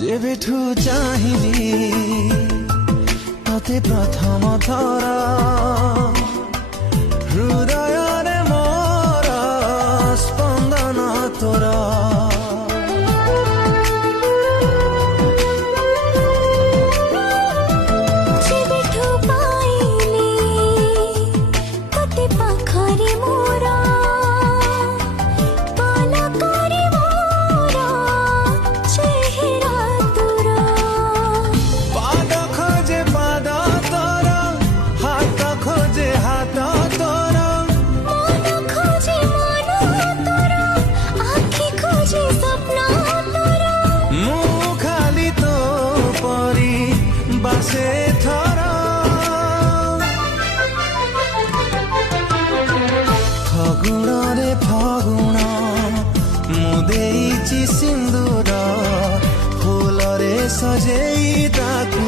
जेबेठू चाहिली तते प्रथम थर हृदय रे मोर स्पंदन तोर जेबेठू पाइली तते पाखरे मोर पलकरे मोर चेहरा तोर पाद खोजे पाद तोर हाथ खोजे हाथ तोर मन खोजे मन तोर आँखी खोजे सपना तोर मु खाली तो परी बासे थर फगुण रे फगुण मु देइछि सिंदूर फूल रे सजेई ताकू